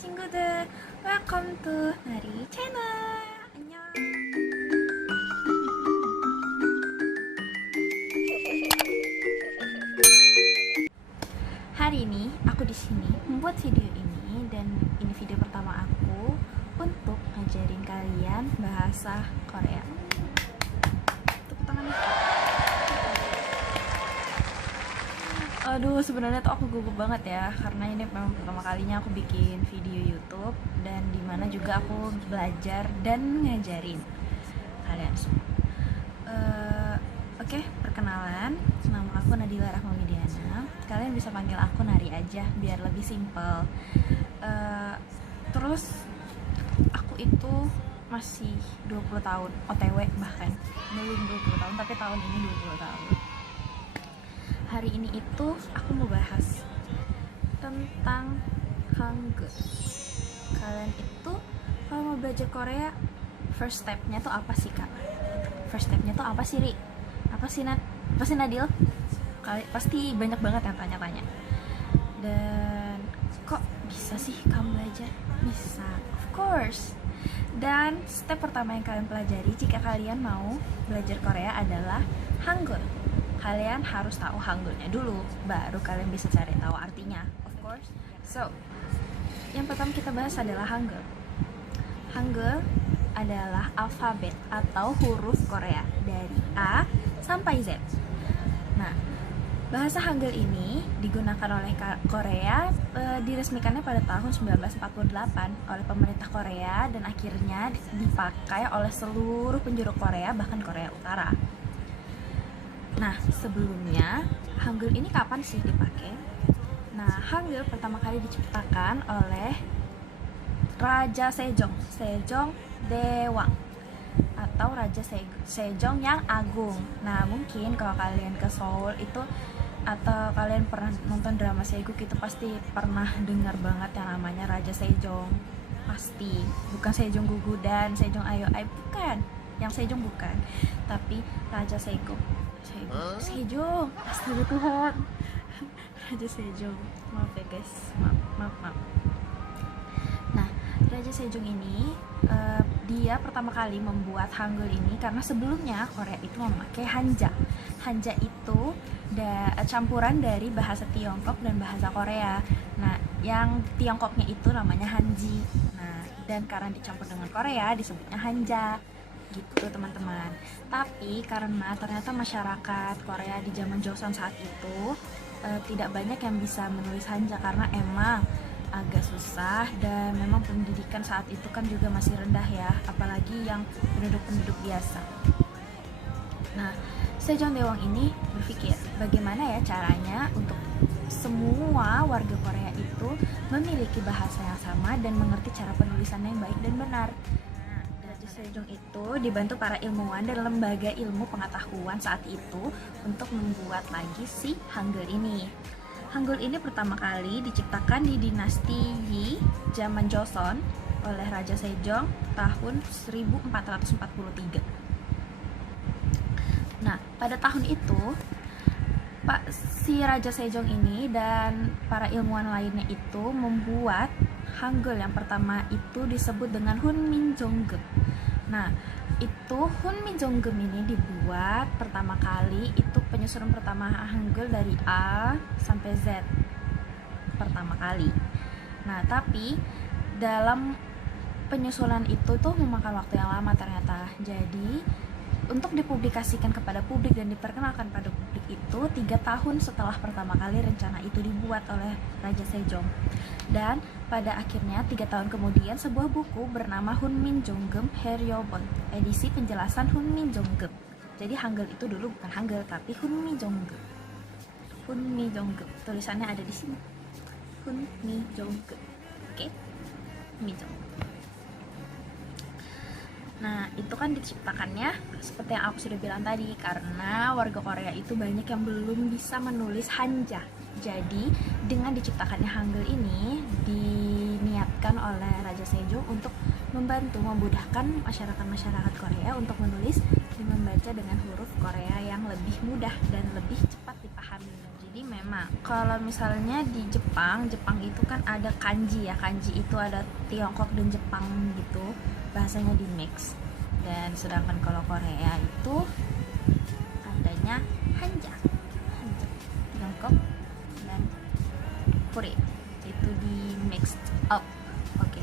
친구들, welcome to Nari Channel. 안녕. Hari ini aku di sini membuat video ini dan ini video pertama aku untuk ngajarin kalian bahasa Korea. Tepuk tangan. Aduh, sebenarnya tuh aku gugup banget ya, karena ini memang pertama kalinya aku bikin video YouTube dan dimana juga aku belajar dan ngajarin kalian semua. Oke, perkenalan, nama aku Nadila Rahmamidiana. Kalian bisa panggil aku Nari aja biar lebih simple. Terus aku itu masih 20 tahun, OTW bahkan belum 20 tahun, tapi tahun ini 20 tahun. Hari ini itu aku mau bahas tentang Hangul. Kalian itu kalau mau belajar Korea, first stepnya tuh apa sih, Kak? First stepnya tuh apa sih, Ri? Apa sih, Nadil? Pasti banyak banget yang tanya-tanya. Dan kok bisa sih kamu belajar? Bisa, of course. Dan step pertama yang kalian pelajari jika kalian mau belajar Korea adalah Hangul. Kalian harus tahu Hangulnya dulu, baru kalian bisa cari tahu artinya, of course. So, yang pertama kita bahas adalah Hangul. Hangul adalah alfabet atau huruf Korea dari A sampai Z. Nah, bahasa Hangul ini digunakan oleh Korea, diresmikannya pada tahun 1948 oleh pemerintah Korea dan akhirnya dipakai oleh seluruh penjuru Korea, bahkan Korea Utara. Nah, sebelumnya Hangul ini kapan sih dipakai? Nah, Hangul pertama kali diciptakan oleh Raja Sejong Dewang atau Raja Sejong yang Agung. Nah, mungkin kalau kalian ke Seoul itu atau kalian pernah nonton drama Seguk itu pasti pernah dengar banget yang namanya Raja Sejong. Pasti, bukan Sejong Gugu dan Sejong Ayo Ai, bukan. Yang Sejong bukan, tapi Raja Seguk. Sejong, astaga Tuhan. Raja Sejong, maaf ya guys, maaf. Nah, Raja Sejong ini dia pertama kali membuat Hangul ini karena sebelumnya Korea itu memakai Hanja. Hanja itu campuran dari bahasa Tiongkok dan bahasa Korea. Nah, yang Tiongkoknya itu namanya Hanji. Nah, dan karena dicampur dengan Korea disebutnya Hanja. Gitu teman-teman. Tapi karena ternyata masyarakat Korea di zaman Joseon saat itu tidak banyak yang bisa menulis Hanja karena emang agak susah dan memang pendidikan saat itu kan juga masih rendah ya, apalagi yang penduduk-penduduk biasa. Nah, Sejong Dewang ini berpikir bagaimana ya caranya untuk semua warga Korea itu memiliki bahasa yang sama dan mengerti cara penulisannya yang baik dan benar. Sejong itu dibantu para ilmuwan dan lembaga ilmu pengetahuan saat itu untuk membuat lagi si Hangul ini. Hangul ini pertama kali diciptakan di dinasti Yi zaman Joseon oleh Raja Sejong tahun 1443. Nah, pada tahun itu si Raja Sejong ini dan para ilmuwan lainnya itu membuat Hangul yang pertama itu disebut dengan Hunminjeongeum. Nah, itu Hunminjeongeum ini dibuat pertama kali, itu penyusunan pertama Hangul dari A sampai Z pertama kali. Nah, tapi dalam penyusunan itu tuh memakan waktu yang lama ternyata. Jadi untuk dipublikasikan kepada publik dan diperkenalkan pada publik itu 3 tahun setelah pertama kali rencana itu dibuat oleh Raja Sejong. Dan pada akhirnya 3 tahun kemudian sebuah buku bernama Hunminjeongeum Haryobon, edisi penjelasan Hunminjeongeum. Jadi Hangul itu dulu bukan Hangul tapi Hunminjeongeum. Hunminjeongeum, tulisannya ada di sini. Hunminjeongeum. Oke? Hunminjeongeum. Nah, itu kan diciptakannya seperti yang aku sudah bilang tadi, karena warga Korea itu banyak yang belum bisa menulis Hanja. Jadi, dengan diciptakannya Hangul ini diniatkan oleh Raja Sejong untuk membantu memudahkan masyarakat Korea untuk menulis dan membaca dengan huruf Korea yang lebih mudah dan lebih cepat dipahami. Jadi memang kalau misalnya di Jepang itu kan ada kanji ya. Kanji itu ada Tiongkok dan Jepang gitu, bahasanya di mix. Dan sedangkan kalau Korea itu adanya hanja. Tiongkok dan Korea itu di mixed up. Oke.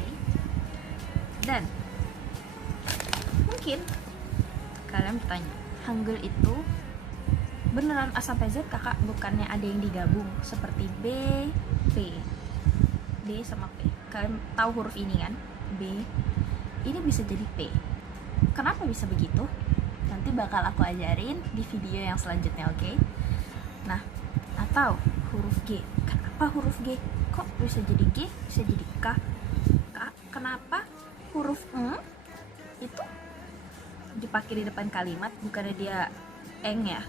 Dan mungkin kalian bertanya, Hangul itu beneran A sampai Z kakak, bukannya ada yang digabung seperti B, P, D sama P. Kalian tahu huruf ini kan? B, ini bisa jadi P. Kenapa bisa begitu? Nanti bakal aku ajarin di video yang selanjutnya, oke? Nah, atau huruf G. Kenapa huruf G? Kok bisa jadi G, bisa jadi K? Kenapa huruf itu dipakai di depan kalimat, bukannya dia eng ya?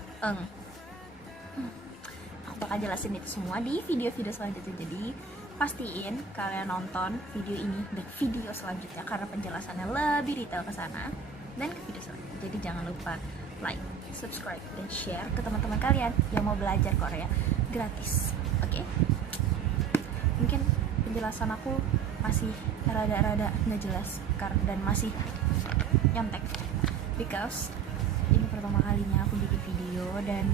Aku bakal jelasin itu semua di video-video selanjutnya. Jadi pastiin kalian nonton video ini dan video selanjutnya karena penjelasannya lebih detail ke sana dan ke video selanjutnya. Jadi jangan lupa like, subscribe, dan share ke teman-teman kalian yang mau belajar Korea gratis. Oke? Mungkin penjelasan aku masih rada-rada nggak jelas dan masih nyontek because ini pertama kalinya aku bikin video dan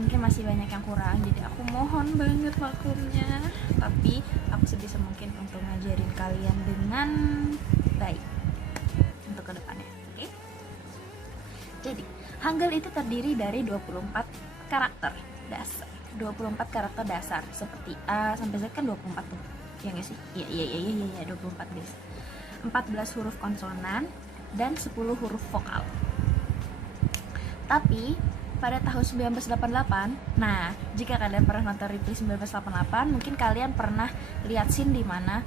mungkin masih banyak yang kurang, jadi aku mohon banget maklumnya, tapi aku sebisa mungkin untuk ngajarin kalian dengan baik untuk kedepannya. Oke? Jadi Hangul itu terdiri dari 24 karakter dasar. 24 karakter dasar seperti A sampai Z kan 24 tuh. Ya nggak sih? Iya 24 guys. 14 huruf konsonan dan 10 huruf vokal. Tapi pada tahun 1988, nah jika kalian pernah nonton replay 1988, mungkin kalian pernah lihat scene di mana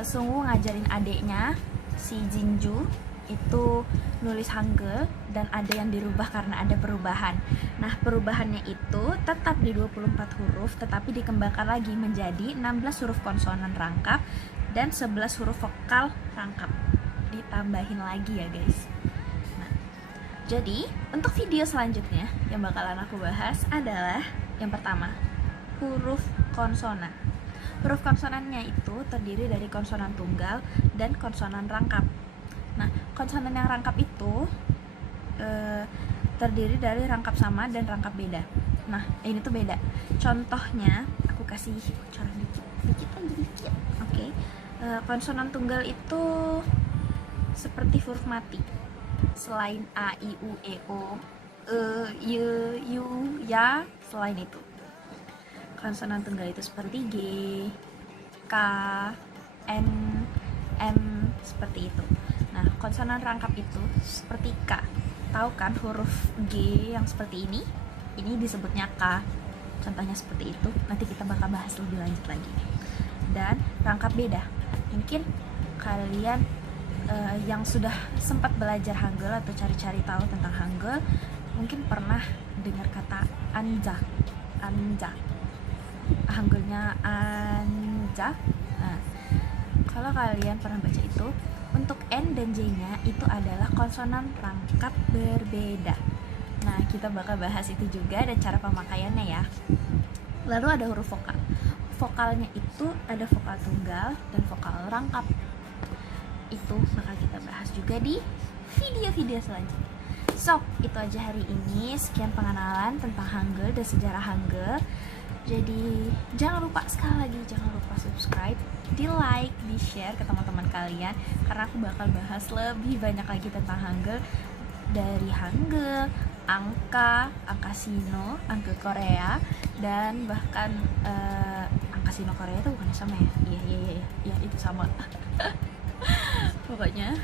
Sungwoo ngajarin adeknya si Jinju itu nulis Hangul dan ada yang dirubah karena ada perubahan. Nah, perubahannya itu tetap di 24 huruf tetapi dikembangkan lagi menjadi 16 huruf konsonan rangkap dan 11 huruf vokal rangkap. Ditambahin lagi ya, guys. Nah, jadi untuk video selanjutnya yang bakalan aku bahas adalah yang pertama, huruf konsonan. Huruf konsonannya itu terdiri dari konsonan tunggal dan konsonan rangkap. Nah, konsonan yang rangkap itu terdiri dari rangkap sama dan rangkap beda. Nah, ini tuh beda. Contohnya, aku kasih bocoran dikit aja. Oke. Konsonan tunggal itu seperti huruf mati. Selain A, I, U, E, O, E, Y, U, Ya, selain itu. Konsonan tunggal itu seperti G, K, N, M, seperti itu. Nah, konsonan rangkap itu seperti K. Tahu kan huruf G yang seperti ini? Ini disebutnya K. Contohnya seperti itu. Nanti kita bakal bahas lebih lanjut lagi. Dan rangkap beda. Mungkin kalian yang sudah sempat belajar Hangul atau cari-cari tahu tentang Hangul, mungkin pernah dengar kata anja. Hangulnya anja. Nah, kalau kalian pernah baca itu, untuk N dan J-nya itu adalah konsonan rangkap berbeda. Nah, kita bakal bahas itu juga dan cara pemakaiannya ya. Lalu ada huruf vokal. Vokalnya itu ada vokal tunggal dan vokal rangkap. Itu bakal kita bahas juga di video-video selanjutnya. So, itu aja hari ini. Sekian pengenalan tentang Hangul dan sejarah Hangul. Jadi jangan lupa, sekali lagi jangan lupa subscribe, di like, di share ke teman-teman kalian, karena aku bakal bahas lebih banyak lagi tentang Hangul, dari Hangul, angka sino, angka Korea, dan bahkan angka sino Korea itu bukan sama ya? Iya itu sama. Pokoknya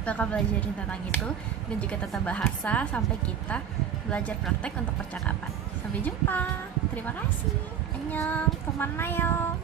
bakal belajarin tentang itu dan juga tentang bahasa sampai kita belajar praktek untuk percakapan. Sampai jumpa. Terima kasih. Annyeong. Teman Nayo.